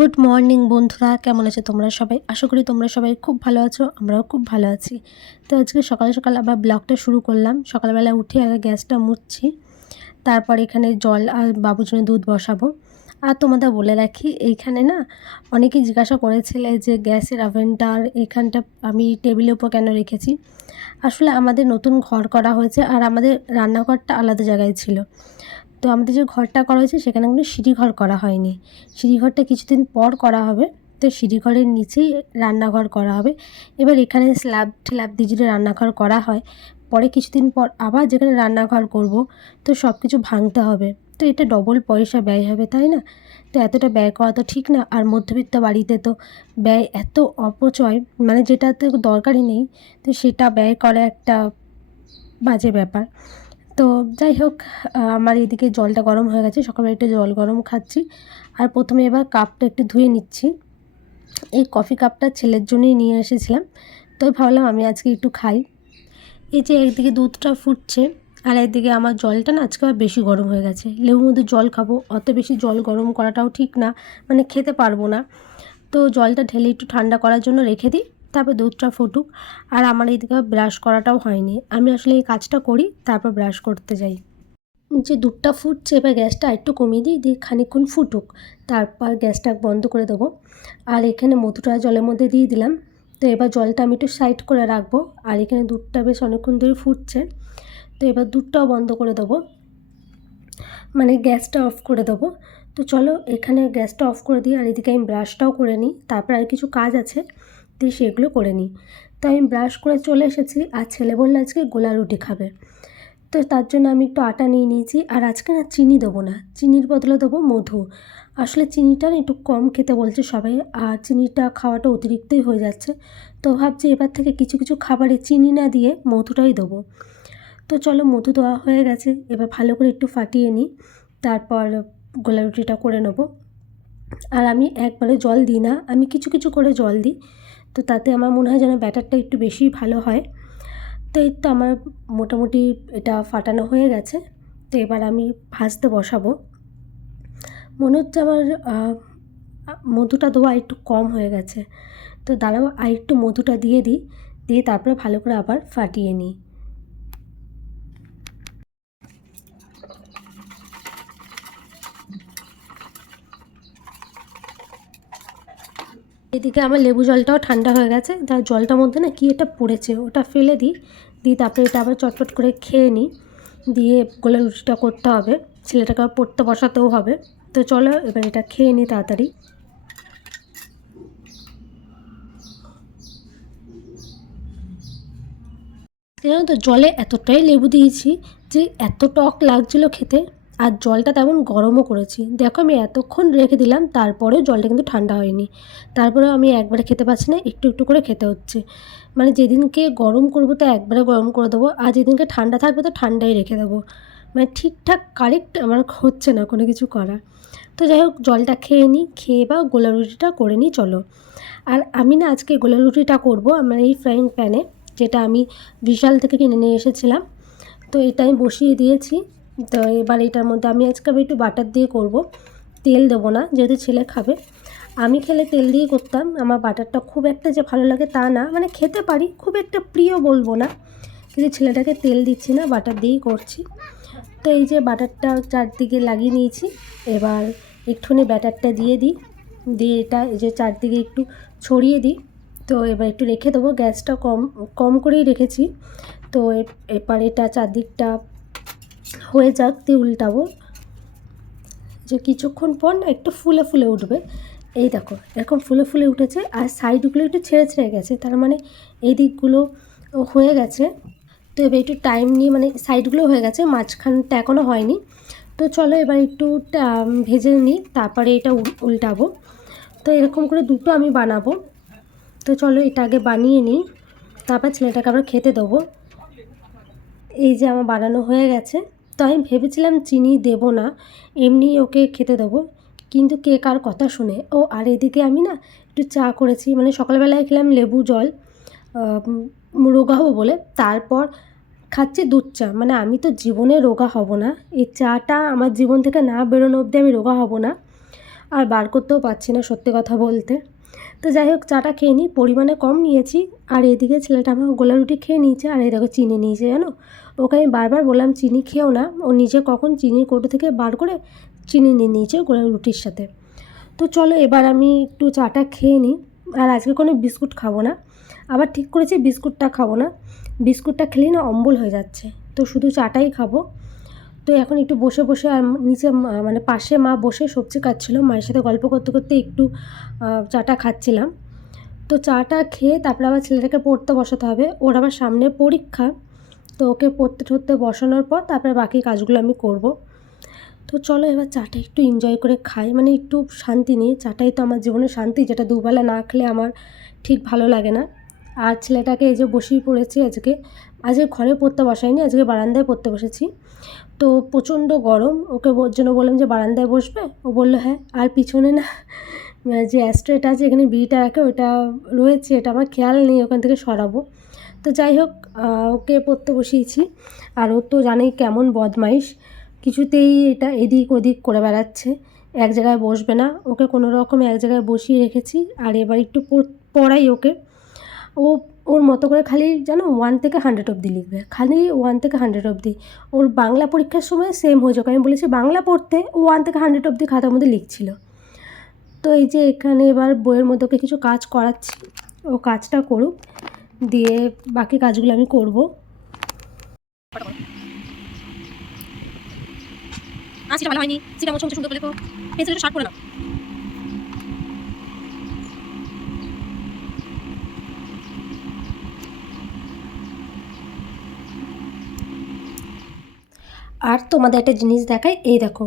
Good morning বন্ধুরা, কেমন আছো তোমরা সবাই? আশা করি তোমরা সবাই খুব ভালো আছো, আমরাও খুব ভালো আছি। তো আজকে সকাল সকাল আবার ব্লগটা শুরু করলাম। সকালবেলা উঠে আগে গ্যাসটা মুছছি, তারপর এখানে জল আর বাবুর জন্য দুধ বসাবো। আর তোমাদের বলে রাখি, এইখানে না অনেকেই জিজ্ঞাসা করেছিলে যে গ্যাসের ওভেনটার এখানটা আমি টেবিলের উপর কেন রেখেছি। আসলে আমাদের নতুন ঘর করা হয়েছে আর আমাদের রান্নাঘরটা আলাদা জায়গায় ছিল। তো আমাদের যে ঘরটা করা হয়েছে সেখানে কোনো সিঁড়িঘর করা হয়নি। সিঁড়িঘরটা কিছুদিন পর করা হবে। তো সিঁড়িঘরের নিচেই রান্নাঘর করা হবে। এবার এখানে স্ল্যাব দিয়ে যদি রান্নাঘর করা হয়, পরে কিছুদিন পর আবার যেখানে রান্নাঘর করব, তো সব কিছু ভাঙতে হবে। তো এটা ডবল পয়সা ব্যয় হবে, তাই না? তো এতটা ব্যয় করা তো ঠিক না। আর মধ্যবিত্ত বাড়িতে তো ব্যয় এত অপচয়, মানে যেটাতে দরকারই নেই, তো সেটা ব্যয় করা একটা বাজে ব্যাপার। তো যাই হোক, আমার এদিকে জলটা গরম হয়ে গেছে। সকালবেলা একটু জল গরম খাচ্ছি। আর প্রথমে এবার কাপটা একটু ধুয়ে নিচ্ছি। এই কফি কাপটা ছেলের জন্যই নিয়ে এসেছিলাম, তো ভাবলাম আমি আজকে একটু খাই। এই যে একদিকে দুধটা ফুটছে আর একদিকে আমার জলটা না আজকে আবার বেশি গরম হয়ে গেছে। লেবুর মধ্যে জল খাবো, অত বেশি জল গরম করাটাও ঠিক না, মানে খেতে পারবো না। তো জলটা ঢেলে একটু ঠান্ডা করার জন্য রেখে দিই, তারপর দুধটা ফুটুক। আর আমার এইদিকে ব্রাশ করাটাও হয়নি। আমি আসলে এই কাজটা করি, তারপর ব্রাশ করতে যাই। যে দুধটা ফুটছে, এবার গ্যাসটা একটু কমিয়ে দিই, দিয়ে খানিকক্ষণ ফুটুক, তারপর গ্যাসটা বন্ধ করে দেবো। আর এখানে মধুটা জলের মধ্যে দিয়ে দিলাম। তো এবার জলটা আমি একটু সাইড করে রাখবো। আর এখানে দুধটা বেশ অনেকক্ষণ ধরে ফুটছে, তো এবার দুধটাও বন্ধ করে দেবো, মানে গ্যাসটা অফ করে দেবো। তো চলো এখানে গ্যাসটা অফ করে দিই, আর এদিকে আমি ব্রাশটাও করে নিই, তারপর আর কিছু কাজ আছে, দিয়ে সেগুলো করে নিই। তো আমি ব্রাশ করে চলে এসেছি, আর ছেলে বললো আজকে গোলা রুটি খাবে। তো তার জন্য আমি একটু আটা নিয়ে নিয়েছি। আর আজকে না চিনি দেবো না, চিনির বদলে দেবো মধু। আসলে চিনিটা না একটু কম খেতে বলছে সবাই, আর চিনিটা খাওয়াটা অতিরিক্তই হয়ে যাচ্ছে। তো ভাবছি এবার থেকে কিছু কিছু খাবারে চিনি না দিয়ে মধুটাই দেবো। তো চলো, মধু দেওয়া হয়ে গেছে, এবার ভালো করে একটু ফাটিয়ে নিই, তারপর গোলা রুটিটা করে নেবো। আর আমি একবারে জল দিই না, আমি কিছু কিছু করে জল দিই। তো তাতে আমার মনে হয় যেন ব্যাটারটা একটু বেশি ভালো হয়। তো এই তো আমার মোটামুটি এটা ফাটানো হয়ে গেছে। তো এবার আমি ভাজতে বসাবো। মনে হচ্ছে আমার মধুটা দেওয়া একটু কম হয়ে গেছে। তো দাঁড়াও, আর একটু মধুটা দিয়ে দিই, দিয়ে তারপরে ভালো করে আবার ফাটিয়ে নিই। এদিকে আমার লেবু জলটাও ঠান্ডা হয়ে গেছে। তার জলটার মধ্যে না কি এটা পড়েছে, ওটা ফেলে দিই, দিয়ে তারপরে এটা আবার চটপট করে খেয়ে নিই। দিয়ে গোলা রুটিটা করতে হবে, ছেলেটাকে আবার পড়তে বসাতেও হবে। তো চলো এবার এটা খেয়ে নিই তাড়াতাড়ি। জানো তো, জলে এতটাই লেবু দিয়েছি যে এত টক লাগছিলো খেতে। আর জলটা তেমন গরমও করেছি, দেখো আমি এতক্ষণ রেখে দিলাম, তারপরেও জলটা কিন্তু ঠান্ডা হয়নি। তারপরেও আমি একবারে খেতে পারছি না, একটু একটু করে খেতে হচ্ছে। মানে যেদিনকে গরম করবো তো একবারে গরম করে দেবো, আর যেদিনকে ঠান্ডা থাকবে তো ঠান্ডাই রেখে দেবো। মানে ঠিকঠাক কারেক্ট আমার হচ্ছে না কোনো কিছু করা। তো যাই হোক, জলটা খেয়ে নিই, খেয়ে বা গোলা রুটিটা করে নিই চলো। আর আমি না আজকে গোলা রুটিটা করবো আমার এই ফ্রাইং প্যানে, যেটা আমি বিশাল থেকে কিনে নিয়ে এসেছিলাম। তো এটা আমি বসিয়ে দিয়েছি। তো এবার এটার মধ্যে আমি আজকে আবার একটু বাটার দিয়ে করব, তেল দেবো না, যেহেতু ছেলে খাবে। আমি খেলে তেল দিয়ে করতাম, আমার বাটারটা খুব একটা যে ভালো লাগে তা না, মানে খেতে পারি, খুব একটা প্রিয় বলবো না, কিন্তু ছেলেটাকে তেল দিচ্ছি না, বাটার দিয়েই করছি। তো এই যে বাটারটা চারদিকে লাগিয়ে নিয়েছি, এবার একটুখানি ব্যাটারটা দিয়ে দিই, দিয়ে এটা এই যে চারদিকে একটু ছড়িয়ে দিই। তো এবার একটু রেখে দেবো, গ্যাসটা কম কম করেই রেখেছি। তো এবার এটা চারদিকটা হয়ে যাক, দিয়ে উল্টাবো। যে কিছুক্ষণ পর না একটু ফুলে ফুলে উঠবে, এই দেখো এরকম ফুলে ফুলে উঠেছে, আর সাইডগুলো একটু ছেড়ে ছেড়ে গেছে, তার মানে এই দিকগুলো হয়ে গেছে। তো এবার একটু টাইম নিয়ে, মানে সাইডগুলো হয়ে গেছে, মাঝখানটা এখনও হয়নি। তো চলো এবার একটু ভেজে নিই, তারপরে এটা উল্টাবো। তো এরকম করে দুটো আমি বানাবো। তো চলো এটা আগে বানিয়ে নিই, তারপর ছেলেটাকে আবার খেতে দেবো। এই যে আমার বানানো হয়ে গেছে। তো আমি ভেবেছিলাম চিনি দেবো না, এমনি ওকে খেতে দেবো, কিন্তু কে কার কথা শুনে। ও আর এদিকে আমি না একটু চা করেছি, মানে সকালবেলায় খেলাম লেবু জল, রোগা হবো বলে, তারপর খাচ্ছি দুধ চা। মানে আমি তো জীবনে রোগা হব না, এই চাটা আমার জীবন থেকে না বেরোনো অবধি আমি রোগা হব না। আর বার করতেও পারছি না সত্যি কথা বলতে। তো যাই হোক চাটা খেয়ে নিই, পরিমাণে কম নিয়েছি। আর এদিকে ছেলেটা আমার গোলা রুটি খেয়ে নিয়েছে, আর এই দেখো চিনি নিয়েছে জানো। ওকে আমি বারবার বললাম চিনি খেও না, ও নিজে কখন চিনির কৌটো থেকে বার করে চিনি নিয়ে নিয়েছে গোলা রুটির সাথে। তো চলো এবার আমি একটু চাটা খেয়ে নিই। আর আজকে কোনো বিস্কুট খাবো না, আবার ঠিক করেছি বিস্কুটটা খাবো না, বিস্কুটটা খেলেই না অম্বল হয়ে যাচ্ছে, তো শুধু চাটাই খাবো। তো এখন একটু বসে বসে আর নিচে মানে পাশে মা বসে সবজি কাটছিল, মায়ের সাথে গল্প করতে করতে একটু চাটা খাচ্ছিলাম। তো চাটা খেয়ে তারপরে আবার ছেলেটাকে পড়তে বসাতে হবে, ওর আবার সামনে পরীক্ষা। তো ওকে পড়তে ঠরতে বসানোর পর তারপরে বাকি কাজগুলো আমি করব। তো চলো এবার চাটা একটু এনজয় করে খাই, মানে একটু শান্তি নিয়ে। চাটাই তো আমার জীবনের শান্তি, যেটা দুবেলা না খেলে আমার ঠিক ভালো লাগে না। আর ছেলেটাকে এই যে বসিয়ে পড়েছি আজকে, আজকে ঘরে পড়তে বসাইনি, আজকে বারান্দায় পড়তে বসেছি। তো প্রচণ্ড গরম, ওকে ওর জন্য বললাম যে বারান্দায় বসবে, ও বললো হ্যাঁ। আর পিছনে না যে অ্যাস্ট্রেটা আছে এখানে বিড়িটা রাখে, ওটা রয়েছে, এটা আমার খেয়াল নেই, ওখান থেকে সরাবো। তো যাই হোক ওকে পড়তে বসিয়েছি। আর ও তো জানেই কেমন বদমাইশ, কিছুতেই এটা এদিক ওদিক করে বেড়াচ্ছে, এক জায়গায় বসবে না। ওকে কোনো রকম এক জায়গায় বসিয়ে রেখেছি। আর এবার একটু পড়াই ওকে। ও ওর মতো করে খালি জানো 1 থেকে 100 অবধি লিখবে, খালি 1 থেকে 100 অবধি। ওর বাংলা পরীক্ষার সময় সেম হয়ে যাবে, আমি বলেছি বাংলা পড়তে, ও 1 থেকে 100 অবধি খাতার মধ্যে লিখছিল। তো এই যে এখানে এবার বইয়ের মধ্যে ওকে কিছু কাজ করাচ্ছি, ও কাজটা করুক, দিয়ে বাকি কাজগুলো আমি করব। সেটা ভালো হয়নি, সেটা মোছো সুন্দর করে লেখো, পেন্সিলটা শার্প করে নাও। আর তোমাদের একটা জিনিস দেখাই, এই দেখো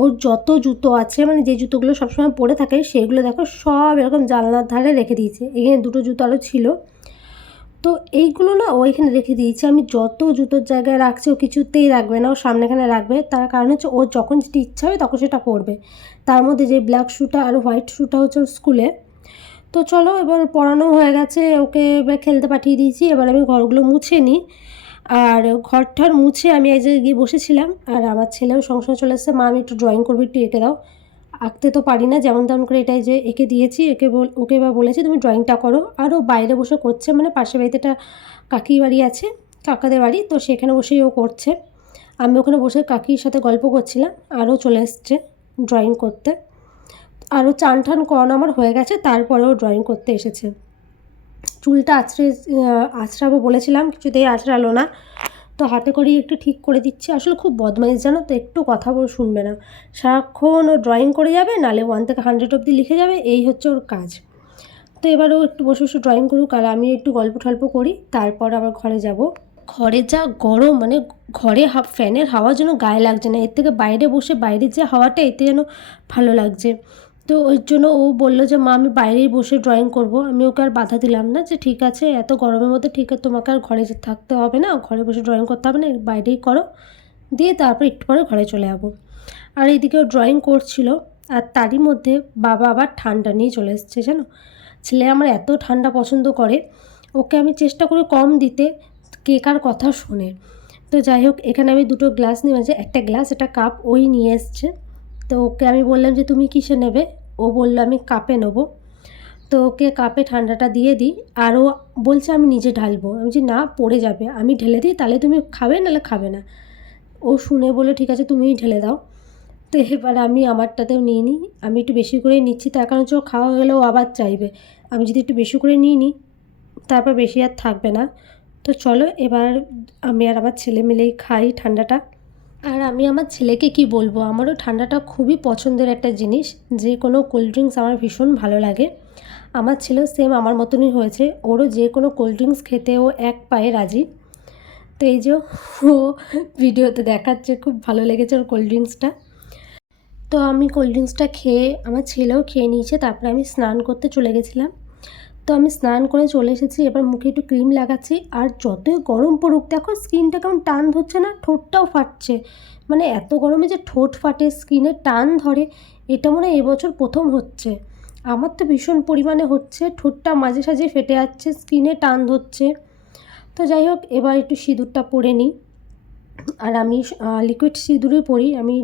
ওর যত জুতো আছে, মানে যে জুতোগুলো সবসময় পরে থাকে সেগুলো দেখো সব এরকম জানলার ধারে রেখে দিয়েছে। এখানে দুটো জুতো আরও ছিল, তো এইগুলো না ও এখানে রেখে দিয়েছে। আমি যত জুতোর জায়গায় রাখছি ও কিছুতেই রাখবে না, ও সামনেখানে রাখবে। তার কারণ হচ্ছে ওর যখন যেটা ইচ্ছা হবে তখন সেটা পরবে। তার মধ্যে যে ব্ল্যাক শ্যুটা আর হোয়াইট শ্যুটা হচ্ছে ওর স্কুলে। তো চলো এবার পড়ানো হয়ে গেছে, ওকে এবার খেলতে পাঠিয়ে দিয়েছি। এবার আমি ঘরগুলো মুছে নিই। আর ঘরটার মুছে আমি এই যে গিয়ে বসেছিলাম, আর আমার ছেলেও সঙ্গে সঙ্গে চলে এসেছে, মা আমি একটু ড্রয়িং করবো, একটু এঁকে দাও। আঁকতে তো পারি না, যেমন তেমন করে এটাই যে এঁকে দিয়েছি, ওকে এবার বলেছি তুমি ড্রয়িংটা করো। আরও বাইরে বসে করছে, মানে পাশের বাড়িতে একটা কাকি বাড়ি আছে, কাকাদের বাড়ি, তো সেখানে বসেই ও করছে। আমি ওখানে বসে কাকির সাথে গল্প করছিলাম, আরও চলে এসছে ড্রয়িং করতে। আরও চান টান করানো আমার হয়ে গেছে, তারপরেও ড্রয়িং করতে এসেছে। চুলটা আঁচড়াবো বলেছিলাম, কিছুতেই আঁচড়ালো না, তো হাতে করেই একটু ঠিক করে দিচ্ছি। আসলে খুব বদমাইশ জানো তো, একটু কথা বলে শুনবে না, সারাক্ষণ ও ড্রয়িং করে যাবে, নাহলে 1 থেকে 100 অবধি লিখে যাবে, এই হচ্ছে ওর কাজ। তো এবারেও একটু বসে বসে ড্রয়িং করুক, আর আমি একটু গল্প টল্প করি, তারপর আবার ঘরে যাব। ঘরে যা গরম, মানে ঘরে ফ্যানের হাওয়ার জন্য গায়ে লাগছে না, এর থেকে বাইরে বসে বাইরের যে হাওয়াটা এতে যেন ভালো লাগছে। তো ওই জন্য ও বললো যে মা আমি বাইরেই বসে ড্রয়িং করব। আমি ওকে আর বাধা দিলাম না, যে ঠিক আছে এত গরমের মধ্যে ঠিক আছে, তোমাকে আর ঘরে থাকতে হবে না, ঘরে বসে ড্রয়িং করতে হবে না, বাইরেই করো, দিয়ে তারপর একটু পরে ঘরে চলে যাবো। আর এইদিকে ও ড্রয়িং করছিল, আর তারই মধ্যে বাবা আবার ঠান্ডা নিয়ে চলে এসছে জানো। ছেলে আমার এত ঠান্ডা পছন্দ করে, ওকে আমি চেষ্টা করি কম দিতে, কে কার কথা শোনে। তো যাই হোক এখানে আমি দুটো গ্লাস নিয়ে, যে একটা গ্লাস একটা কাপ ওই নিয়ে এসছে। তো ওকে আমি বললাম যে তুমি কিসে নেবে, ও বললো আমি কাপে নেবো। তো ওকে কাপে ঠান্ডাটা দিয়ে দিই, আর ও বলছে আমি নিজে ঢালবো। আমি বলছি না পড়ে যাবে, আমি ঢেলে দিই, তাহলে তুমি খাবে নাহলে খাবে না। ও শুনে বলে ঠিক আছে তুমিই ঢেলে দাও। তো এবার আমি আমারটাতেও নিয়ে নিই, আমি একটু বেশি করেই নিচ্ছি, তার কারণ হচ্ছে ও খাওয়া হয়ে গেলেও আবার চাইবে। আমি যদি একটু বেশি করে নিয়ে নিই তারপর বেশি আর থাকবে না। তো চলো এবার আমি আর আমার ছেলে মিলেই খাই ঠান্ডাটা। আর আমি আমার ছেলেকে কি বলবো, আমারও ঠান্ডাটা খুবই পছন্দের একটা জিনিস, যে কোনো কোল্ড ড্রিঙ্কস আমার ভীষণ ভালো লাগে। আমার ছেলেও সেম আমার মতনই হয়েছে, ওরও যে কোনো কোল্ড ড্রিঙ্কস খেতে ও এক পায়ে রাজি। তো এই যে ও ভিডিওতে দেখাচ্ছে খুব ভালো লেগেছে ওর কোল্ড ড্রিঙ্কসটা। তো আমি কোল্ড ড্রিঙ্কসটা খেয়ে, আমার ছেলেও খেয়ে নিয়েছে, তারপরে আমি স্নান করতে চলে গেছিলাম। তো আমি স্নান করে চলে এসেছি, এবার মুখে একটু ক্রিম লাগাচ্ছি। আর যতই গরম পড়ুক দেখো স্কিনটা কেমন টান ধরছে না, ঠোঁটটাও ফাটছে, মানে এত গরমে যে ঠোঁট ফাটে, স্কিনে টান ধরে, এটা মনে হয় এবছর প্রথম হচ্ছে। আমার তো ভীষণ পরিমাণে হচ্ছে, ঠোঁটটা মাঝে সাঝে ফেটে যাচ্ছে, স্কিনে টান ধরছে। তো যাই হোক এবার একটু সিঁদুরটা পরে নিই। আর আমি লিকুইড সিঁদুরই পরি, আমি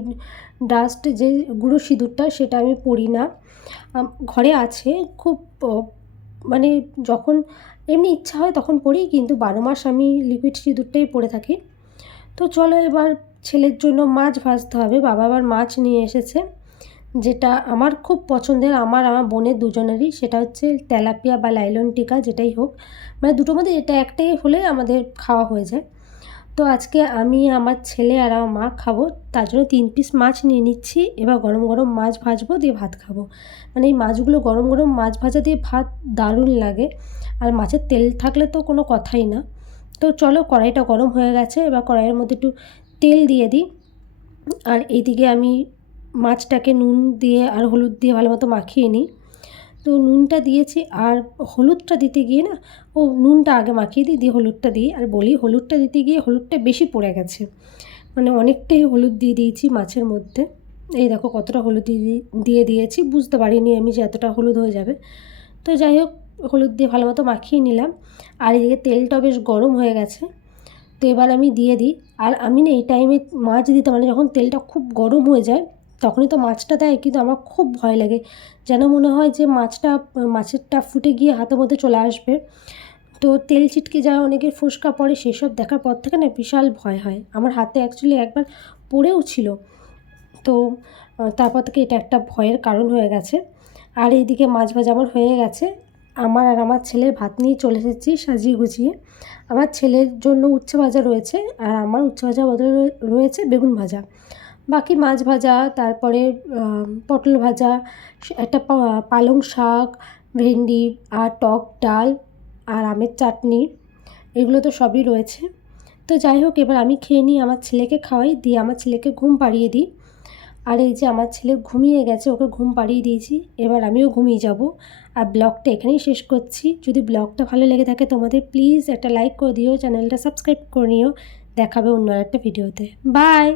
ডাস্ট যে গুঁড়ো সিঁদুরটা সেটা আমি পরি না। ঘরে আছে খুব মানে যখন এমনি ইচ্ছা হয় তখন পরি, কিন্তু 12 মাস আমি লিকুইড সিঁদুরটাই পরে থাকি। তো চলো এবার ছেলের জন্য মাছ ভাজতে হবে। বাবা আবার মাছ নিয়ে এসেছে, যেটা আমার খুব পছন্দের, আমার বোনের দুজনেরই। সেটা হচ্ছে তেলাপিয়া বা লাইলন টিকা, যেটাই হোক, মানে দুটোর মধ্যে এটা একটাই হলে আমাদের খাওয়া হয়ে যায়। তো আজকে আমি, আমার ছেলে আর আমার মা খাবো, তার জন্য 3 পিস মাছ নিয়ে নিচ্ছি। এবার গরম গরম মাছ ভাজবো, দিয়ে ভাত খাবো। মানে এই মাছগুলো গরম গরম মাছ ভাজা দিয়ে ভাত দারুণ লাগে, আর মাছের তেল থাকলে তো কোনো কথাই না। তো চলো, কড়াইটা গরম হয়ে গেছে, এবার কড়াইয়ের মধ্যে একটু তেল দিয়ে দিই। আর এইদিকে আমি মাছটাকে নুন দিয়ে আর হলুদ দিয়ে ভালো মতো মাখিয়ে নিই। তো নুনটা দিয়েছি, আর হলুদটা দিতে গিয়ে না, নুনটা আগে মাখিয়ে দিই, দিয়ে হলুদটা দিই। আর বলি, হলুদটা দিতে গিয়ে হলুদটা বেশি পড়ে গেছে, মানে অনেকটাই হলুদ দিয়ে দিয়েছি মাছের মধ্যে। এই দেখো কতটা হলুদ দিয়ে দিয়েছি, বুঝতে পারিনি আমি যে এতটা হলুদ হয়ে যাবে। তো যাই হোক, হলুদ দিয়ে ভালো মতো মাখিয়ে নিলাম। আর এদিকে তেলটাও বেশ গরম হয়ে গেছে। তো এবার আমি দিয়ে দিই। আর আমি না এই টাইমে মাছ দিতে, মানে যখন তেলটা খুব গরম হয়ে যায় তখনই তো মাছটা দেয়, কিন্তু আমার খুব ভয় লাগে, যেন মনে হয় যে মাছেরটা ফুটে গিয়ে হাতের মধ্যে চলে আসবে। তো তেল ছিটকে যায়, অনেকের ফোস্কা পড়ে, সেসব দেখার পর থেকে না বিশাল ভয় হয়। আমার হাতে অ্যাকচুয়ালি একবার পড়েও ছিল। তো তারপর থেকে এটা একটা ভয়ের কারণ হয়ে গেছে। আর এইদিকে মাছ ভাজা আমার হয়ে গেছে। আমার আর আমার ছেলের ভাত নিয়ে চলে এসেছি সাজিয়ে গুছিয়ে। আমার ছেলের জন্য উচ্ছে ভাজা রয়েছে, আর আমার উচ্ছে ভাজার বদলে রয়েছে বেগুন ভাজা। বাকি মাছ ভাজা, তারপরে পটল ভাজা, একটা পালং শাক, ভেন্ডি, আর টক ডাল, আর আমের চাটনি, এগুলো তো সবই রয়েছে। তো যাই হোক, এবার আমি খেয়ে নিই, আমার ছেলেকে খাওয়াই, দিয়ে আমার ছেলেকে ঘুম পাড়িয়ে দিই। আর এই যে আমার ছেলে ঘুমিয়ে গেছে, ওকে ঘুম পাড়িয়ে দিয়েছি, এবার আমিও ঘুমিয়ে যাব। আর ব্লগটা এখানেই শেষ করছি। যদি ব্লগটা ভালো লেগে থাকে তোমাদের, প্লিজ একটা লাইক করে দিও, চ্যানেলটা সাবস্ক্রাইব করে নিও। দেখাবে অন্য একটা ভিডিওতে। বাই।